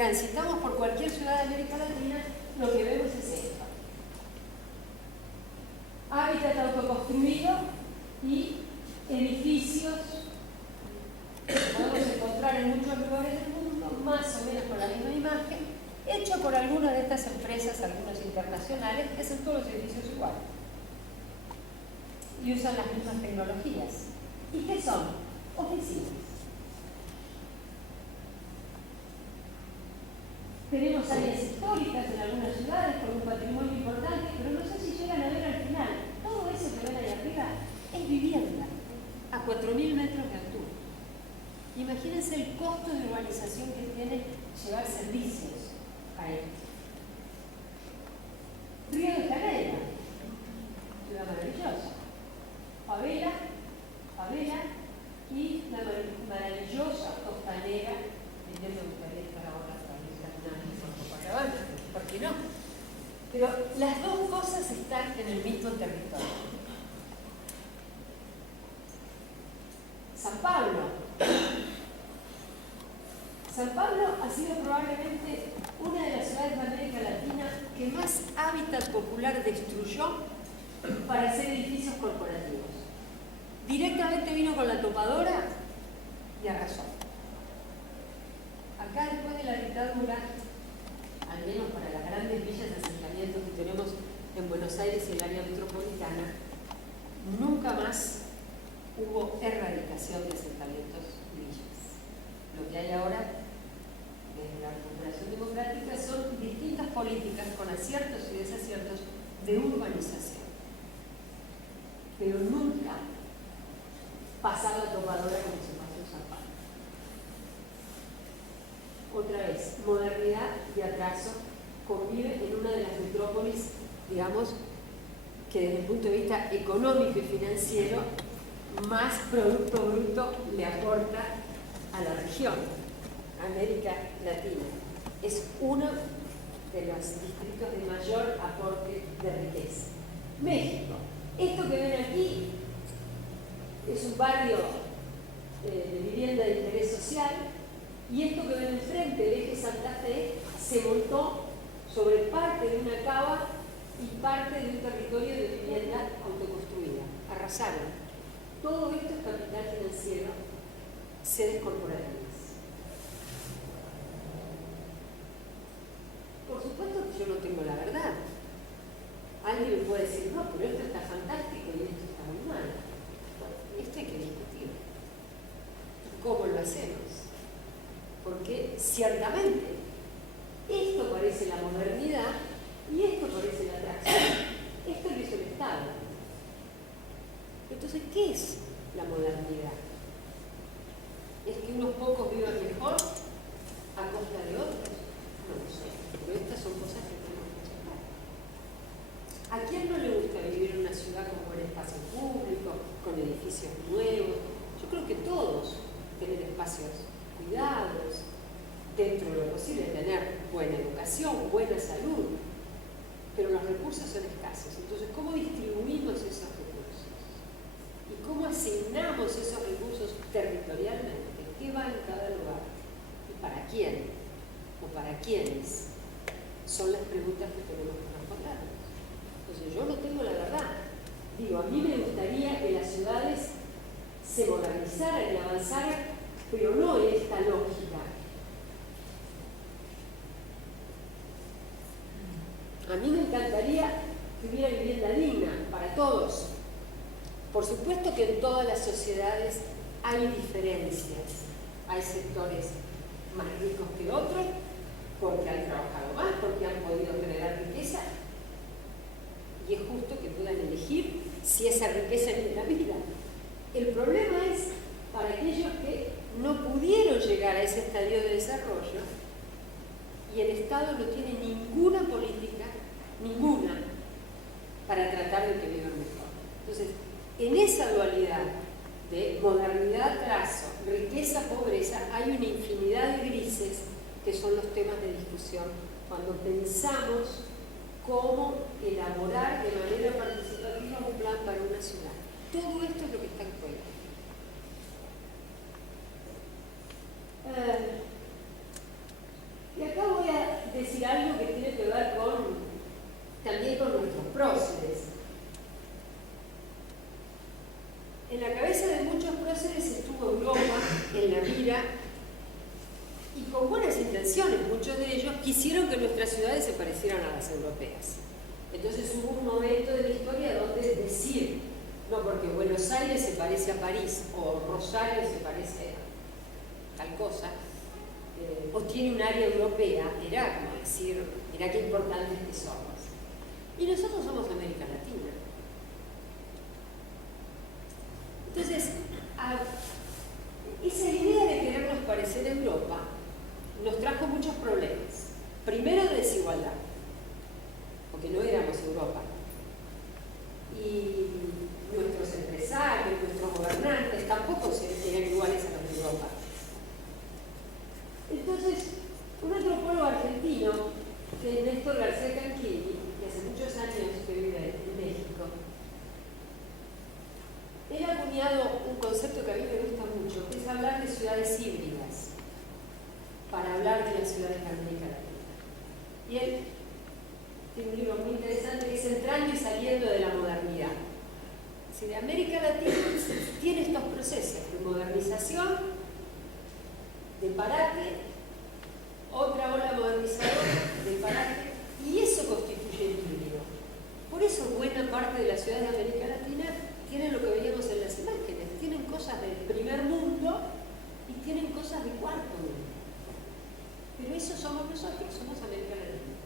transitamos por cualquier ciudad de América Latina, lo que vemos es esto. Hábitat autoconstruido y edificios que podemos encontrar en muchos lugares del mundo, más o menos con la misma imagen, hecho por algunas de estas empresas, algunas internacionales, que hacen todos los edificios iguales. Y usan las mismas tecnologías. ¿Y qué son? Oficinas. Tenemos áreas históricas en algunas ciudades con un patrimonio importante, pero no sé si llegan a ver al final. Todo eso que ven ahí arriba es vivienda, a 4.000 metros de altura. Imagínense el costo de urbanización que tiene llevar servicios a él. Río de Janeiro, ciudad maravillosa. Favela y la maravillosa costanera, que yo me gustaría estar ahora caminando por Copacabana, ¿por qué no? Pero las dos cosas están en el mismo territorio. San Pablo ha sido probablemente una de las ciudades de América Latina que más hábitat popular destruyó para hacer edificios corporativos. Directamente vino con la topadora y arrasó. Acá, después de la dictadura, al menos para las grandes villas de asentamiento que tenemos en Buenos Aires y el área metropolitana, nunca más hubo erradicación de asentamientos y villas. Lo que hay ahora, desde la recuperación democrática, son distintas políticas con aciertos y desaciertos de urbanización. Pero nunca pasar la topadora como se pasó en San Pablo. Otra vez, modernidad y atraso conviven en una de las metrópolis, digamos, que desde el punto de vista económico y financiero más producto bruto le aporta a la región, América Latina. Es uno de los distritos de mayor aporte de riqueza. México. Esto que ven aquí es un barrio de vivienda de interés social, y esto que ven enfrente, el eje Santa Fe, se montó sobre parte de una cava y parte de un territorio de vivienda autoconstruida. Arrasaron. Todo esto es capital financiero, sedes corporativas. Por supuesto que yo no tengo la verdad. Alguien me puede decir, no, pero esto está fantástico y esto está muy mal. Bueno, esto hay que discutir. ¿Cómo lo hacemos? Porque ciertamente esto parece la modernidad y esto parece la atracción. Esto lo hizo el Estado. Entonces, ¿qué es la modernidad? ¿Es que unos pocos vivan mejor a costa de otros? No lo sé, pero estas son cosas que tenemos que checar. ¿A quién no le gusta vivir en una ciudad con buen espacio público, con edificios nuevos? Yo creo que todos tener espacios cuidados, dentro de lo posible tener buena educación, buena salud, pero los recursos son escasos. Entonces, ¿cómo distribuimos esos recursos? ¿Y cómo asignamos esos recursos territorialmente? ¿Qué va en cada lugar? ¿Y para quién? ¿O para quiénes? Son las preguntas que tenemos que respondernos. Entonces, yo no tengo la verdad. Digo, a mí me gustaría que las ciudades se modernizaran y avanzaran, pero no en esta lógica. A mí me encantaría que hubiera vivienda digna para todos. Por supuesto que en todas las sociedades hay diferencias. Hay sectores más ricos que otros, porque han trabajado más, porque han podido generar riqueza. Y es justo que puedan elegir si esa riqueza es la vida. El problema es para aquellos que no pudieron llegar a ese estadio de desarrollo y el Estado no tiene ninguna política, ninguna, para tratar de que vivan mejor. Entonces, en esa dualidad de modernidad, atraso, riqueza, pobreza, hay una infinidad de grises que son los temas de discusión cuando pensamos cómo elaborar de manera participativa un plan para una ciudad. Todo esto es lo que está en juego. Y acá voy a decir algo que tiene que ver también con nuestros próceres. En la cabeza de muchos próceres estuvo Europa en la mira y con buenas intenciones. Muchos de ellos quisieron que nuestras ciudades se parecieran a las europeas. Entonces hubo un momento de la historia donde decir, no porque Buenos Aires se parece a París o Rosario se parece a tal cosa, o tiene un área europea, era como decir, mirá qué importantes que somos. Y nosotros somos América Latina. Entonces, esa idea de querernos parecer a Europa nos trajo muchos problemas. Primero, de desigualdad, porque no éramos Europa. Y nuestros empresarios, nuestros gobernantes tampoco eran iguales a los de Europa. Entonces, un antropólogo argentino, que es Néstor García Canchini, que hace muchos años que vive en México, él ha acuñado un concepto que a mí me gusta mucho, que es hablar de ciudades híbridas, para hablar de las ciudades de América Latina. Y él tiene un libro muy interesante que es Entrando y saliendo de la modernidad. Es decir, América Latina tiene estos procesos de modernización, de parate, otra ola modernizadora, de parate, y eso constituye el híbrido. Por eso buena parte de las ciudades de América Latina tienen lo que veíamos en las imágenes, tienen cosas del primer mundo y tienen cosas de cuarto mundo. Pero eso somos nosotros, somos América Latina.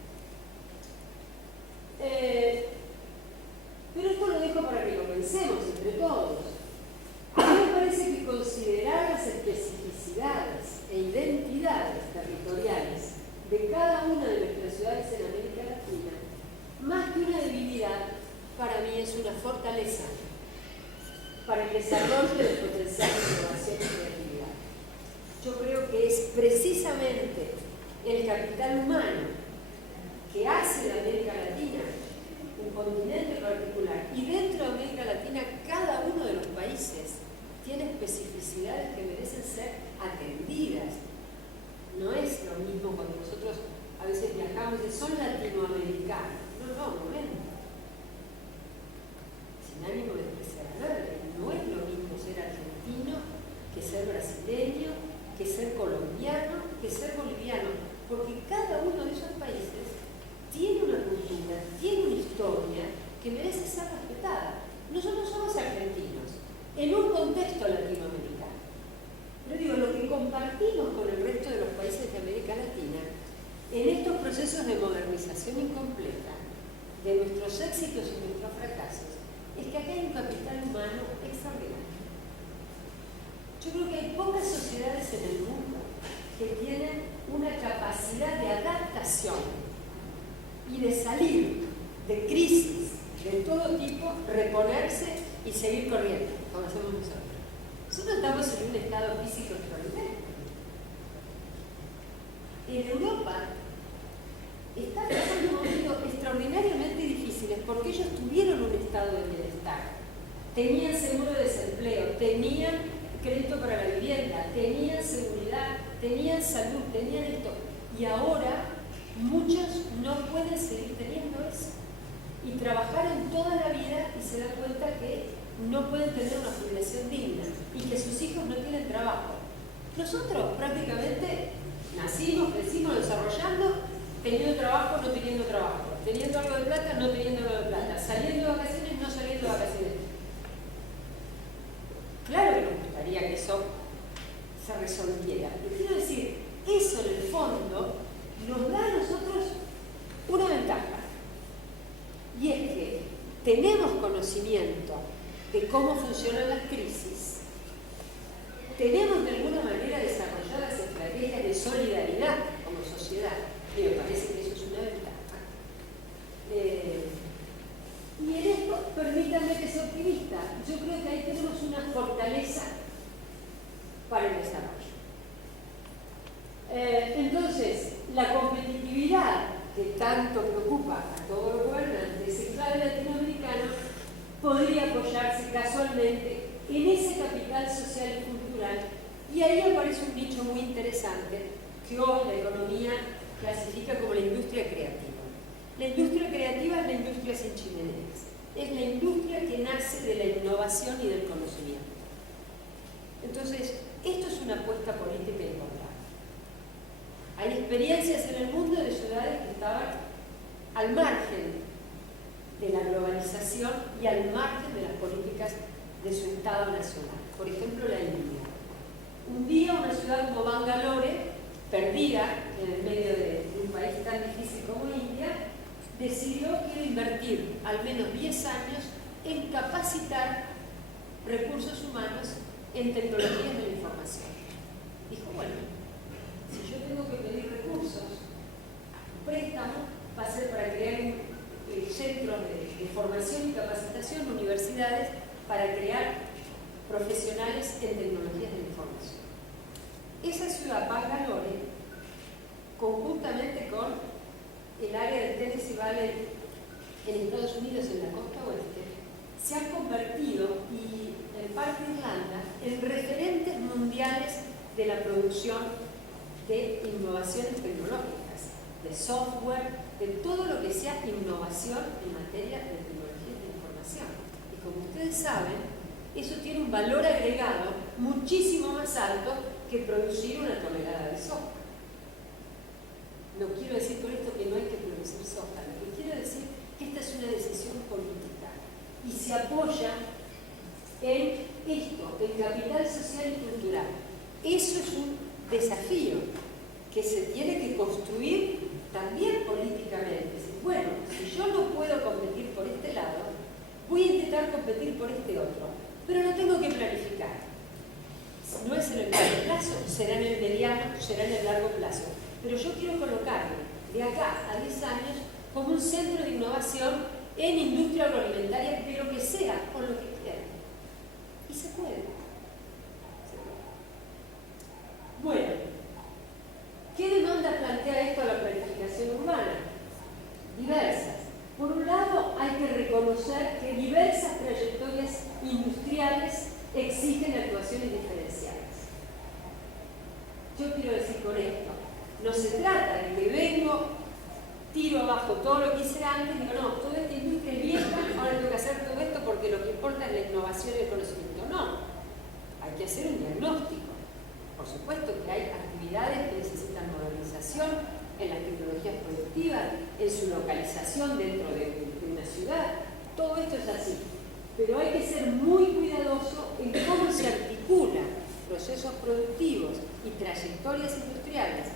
Pero esto lo dejo para que lo pensemos entre todos. A mí me parece que considerar las especificidades e identidades territoriales de cada una de nuestras ciudades en América Latina, más que una debilidad, para mí es una fortaleza para el desarrollo del potencial de innovación y creatividad. Yo creo que es precisamente el capital humano que hace de América Latina un continente particular, y dentro de América Latina cada uno de los países tiene especificidades que merecen ser atendidas. No es lo mismo cuando nosotros a veces viajamos y son latinoamericanos. No, momento. Sin ánimo de despreciar a nadie. No es lo mismo ser argentino que ser brasileño, que ser colombiano, que ser boliviano, porque cada uno de esos países tiene una cultura, tiene una historia que merece ser respetada. Nosotros somos argentinos, en un contexto latinoamericano. Pero digo, lo que compartimos con el resto de los países de América Latina, en estos procesos de modernización incompleta, de nuestros éxitos y nuestros fracasos, es que acá hay un capital humano extraordinario. Yo creo que hay pocas sociedades en el mundo que tienen una capacidad de adaptación y de salir de crisis de todo tipo, reponerse y seguir corriendo, como hacemos nosotros. Nosotros estamos en un estado físico extraordinario. En Europa están pasando momentos extraordinariamente difíciles porque ellos tuvieron un estado de bienestar, tenían seguro de desempleo, tenían crédito para la vivienda, tenían seguridad, tenían salud, tenían esto, y ahora muchos no pueden seguir teniendo eso y trabajaron toda la vida y se dan cuenta que no pueden tener una jubilación digna y que sus hijos no tienen trabajo. Nosotros prácticamente nacimos, crecimos desarrollando, teniendo trabajo, no teniendo trabajo, teniendo algo de plata, no teniendo algo de plata, saliendo de vacaciones, no saliendo de vacaciones. Claro que nos gustaría que eso se resolviera. Y quiero decir, eso en el fondo nos da a nosotros una ventaja. Y es que tenemos conocimiento de cómo funcionan las crisis, tenemos de alguna manera desarrolladas estrategias de solidaridad como sociedad, y me parece que eso es una ventaja. Y en esto, permítanme que sea optimista, yo creo que ahí tenemos una fortaleza para el desarrollo. Entonces, la competitividad que tanto preocupa a todos los gobernantes, el clave latinoamericano podría apoyarse casualmente en ese capital social y cultural, y ahí aparece un nicho muy interesante que hoy la economía nace de la innovación y del conocimiento. Entonces, esto es una apuesta política importante. Hay experiencias en el mundo de ciudades que estaban al margen de la globalización y al margen de las políticas de su Estado nacional. Por ejemplo, la India. Un día una ciudad como Bangalore, perdida en el medio de un país tan difícil como India, decidió que iba a invertir al menos 10 años en capacitar recursos humanos en tecnologías de la información. Dijo, bueno, si yo tengo que pedir recursos, un préstamo va a ser para crear centros de formación y capacitación, universidades, para crear profesionales en tecnologías de la información. Esa ciudad, Bangalore, conjuntamente con el área del Tennessee Valley en Estados Unidos, en la costa oeste, se han convertido, y en parte Irlanda, en referentes mundiales de la producción de innovaciones tecnológicas, de software, de todo lo que sea innovación en materia de tecnologías de la información. Y como ustedes saben, eso tiene un valor agregado muchísimo más alto que producir una tonelada de soja. No quiero decir con esto que no hay que producir soja, lo que quiero decir es que esta es una decisión política y se apoya en esto, en capital social y cultural. Eso es un desafío que se tiene que construir también políticamente. Bueno, si yo no puedo competir por este lado, voy a intentar competir por este otro, pero lo tengo que planificar. Si no es en el corto plazo, será en el mediano, será en el largo plazo. Pero yo quiero colocarlo de acá a 10 años como un centro de innovación en industria agroalimentaria, de lo que sea, con lo que quiera. Y se puede. Bueno, ¿qué demanda plantea esto a la planificación urbana? Diversas. Por un lado, hay que reconocer que diversas trayectorias industriales exigen actuaciones diferenciadas. Yo quiero decir con esto, no se trata de que vengo, tiro abajo todo lo que hice antes y digo, no, toda esta industria es vieja, ahora tengo que hacer todo esto porque lo que importa es la innovación y el conocimiento. No, hay que hacer un diagnóstico. Por supuesto que hay actividades que necesitan modernización en las tecnologías productivas, en su localización dentro de una ciudad. Todo esto es así. Pero hay que ser muy cuidadoso en cómo se articulan procesos productivos y trayectorias industriales,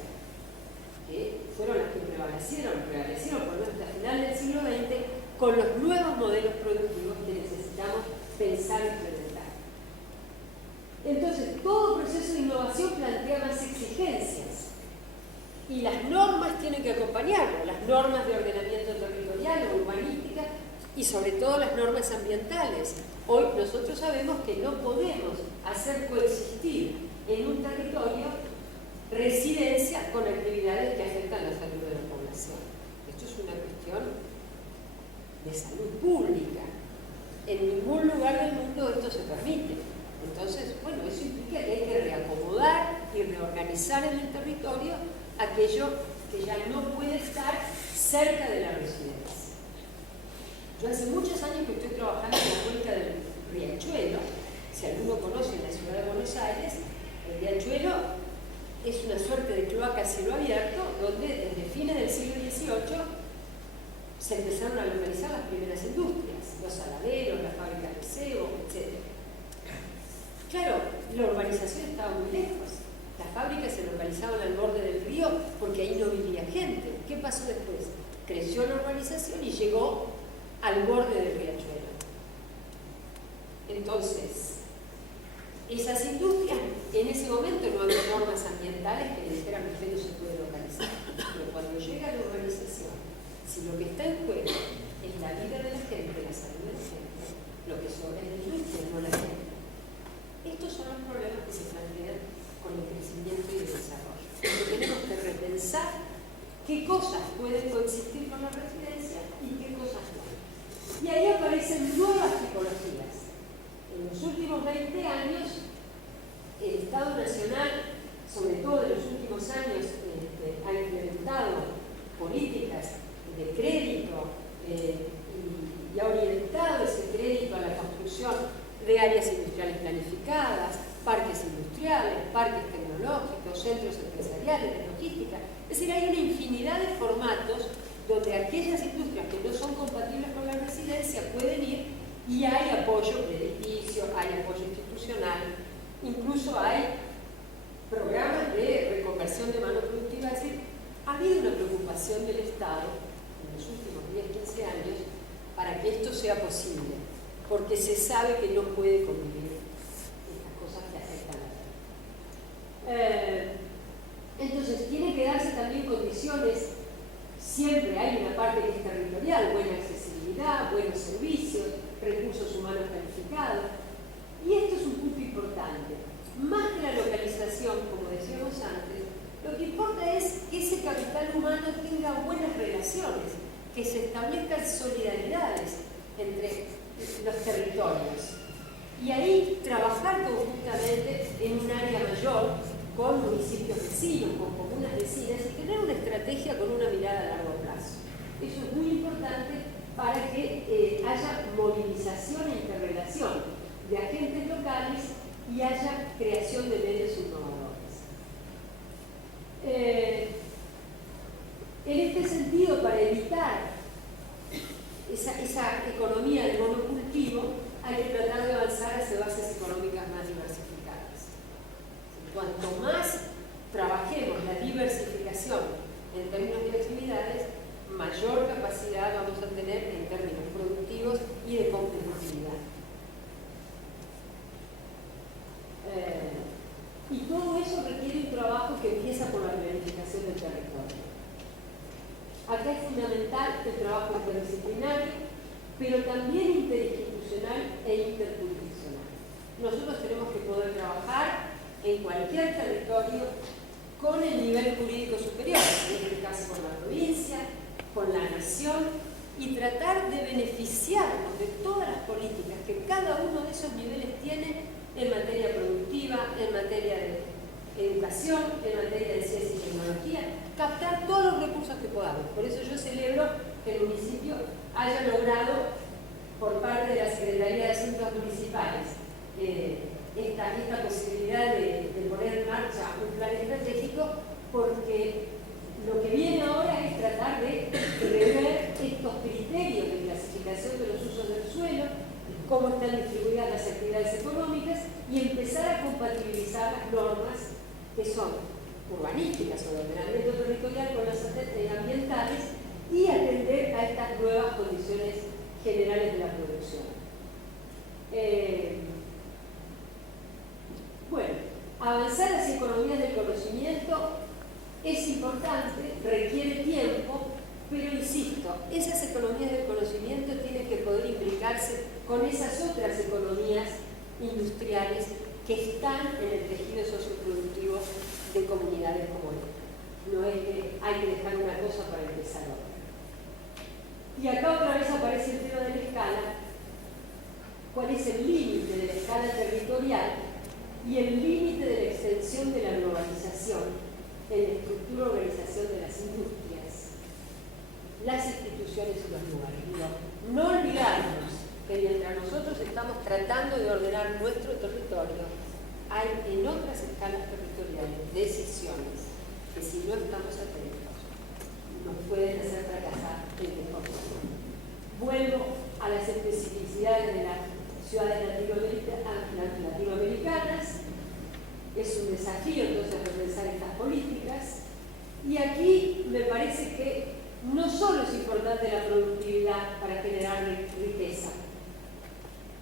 que fueron las que prevalecieron por lo menos hasta final del siglo XX, con los nuevos modelos productivos que necesitamos pensar y implementar. Entonces, todo proceso de innovación plantea más exigencias y las normas tienen que acompañarlo, las normas de ordenamiento territorial o urbanística y sobre todo las normas ambientales. Hoy nosotros sabemos que no podemos hacer coexistir en un territorio residencia con actividades que afectan la salud de la población. Esto es una cuestión de salud pública. En ningún lugar del mundo esto se permite. Entonces, bueno, eso implica que hay que reacomodar y reorganizar en el territorio aquello que ya no puede estar cerca de la residencia. Yo hace muchos años que estoy trabajando en la cuenca del Riachuelo. Si alguno conoce la ciudad de Buenos Aires, el Riachuelo es una suerte de cloaca a cielo abierto donde desde fines del siglo XVIII se empezaron a localizar las primeras industrias, los saladeros, las fábricas de cebo, etc. Claro, la urbanización estaba muy lejos. Las fábricas se localizaban al borde del río porque ahí no vivía gente. ¿Qué pasó después? Creció la urbanización y llegó al borde del Riachuelo. Entonces, esas industrias, en ese momento no había normas ambientales que le dijeran que usted no se puede localizar. Pero cuando llega la urbanización, si lo que está en juego es la vida de la gente, la salud de la gente, lo que sobra es la industria, no la gente. Estos son los problemas que se plantean con el crecimiento y el desarrollo. Porque tenemos que repensar qué cosas pueden coexistir con la residencia y qué cosas no. Y ahí aparecen nuevas tipologías. En los últimos 20 años, el Estado Nacional, sobre todo en los últimos años, ha implementado políticas de crédito y ha orientado ese crédito a la construcción Es decir, hay una infinidad de formatos donde aquellas industrias que no son compatibles con la residencia pueden ir y hay apoyo crediticio, hay apoyo institucional, incluso hay programas de reconversión de mano productiva. Es decir, ha habido una preocupación del Estado en los últimos 10-15 años para que esto sea posible, porque se sabe que no puede convivir estas cosas que afectan a la vida. Entonces, tienen que darse también condiciones, siempre hay una parte que es territorial, buena accesibilidad, buenos servicios, recursos humanos calificados, y esto es un punto importante. Más que la localización, como decíamos antes, lo que importa es que ese capital humano tenga buenas relaciones, que se establezcan solidaridades entre los territorios. Y ahí trabajar conjuntamente en un área mayor, con municipios vecinos, con comunas vecinas, y tener una estrategia con una mirada a largo plazo. Eso es muy importante para que haya movilización e interrelación de agentes locales y haya creación de medios innovadores. En este sentido, para evitar esa economía de monocultivo, hay que tratar de avanzar hacia bases económicas más diversificadas. Cuanto más trabajemos la diversificación en términos de actividades, mayor capacidad vamos a tener en términos productivos y de competitividad. Y todo eso requiere un trabajo que empieza por la planificación del territorio. Acá es fundamental el trabajo interdisciplinario, pero también interinstitucional e interjurisdiccional. Nosotros tenemos que poder trabajar en cualquier territorio con el nivel jurídico superior, en este caso con la provincia, con la nación, y tratar de beneficiarnos de todas las políticas que cada uno de esos niveles tiene en materia productiva, en materia de educación, en materia de ciencia y tecnología, captar todos los recursos que podamos. Por eso yo celebro que el municipio haya logrado, por parte de la Secretaría de Asuntos Municipales, esta posibilidad de poner en marcha un plan estratégico, porque lo que viene ahora es tratar de rever estos criterios de clasificación de los usos del suelo, cómo están distribuidas las actividades económicas y empezar a compatibilizar las normas que son urbanísticas o de ordenamiento territorial con las ambientales y atender a estas nuevas condiciones generales de la producción. Bueno, avanzar hacia economías del conocimiento es importante, requiere tiempo, pero insisto, esas economías del conocimiento tienen que poder implicarse con esas otras economías industriales que están en el tejido socioproductivo de comunidades como esta. No es que hay que dejar una cosa para empezar otra. Y acá otra vez aparece el tema de la escala. ¿Cuál es el límite de la escala territorial y el límite de la extensión de la globalización en la estructura de organización de las industrias, las instituciones y los lugares? No olvidarnos que mientras nosotros estamos tratando de ordenar nuestro territorio, hay en otras escalas territoriales decisiones que, si no estamos atentos, nos pueden hacer fracasar el mejor. Vuelvo a las especificidades de las ciudades latinoamericanas. Es un desafío entonces repensar estas políticas, y aquí me parece que no solo es importante la productividad para generar riqueza,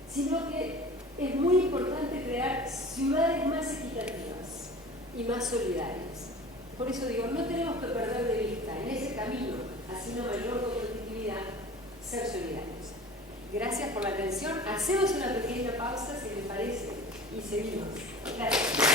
sino que es muy importante crear ciudades más equitativas y más solidarias. Por eso digo, no tenemos que perder de vista en ese camino hacia una mayor competitividad ser solidarios. Gracias por la atención. Hacemos una pequeña pausa, si les parece, y seguimos. Gracias.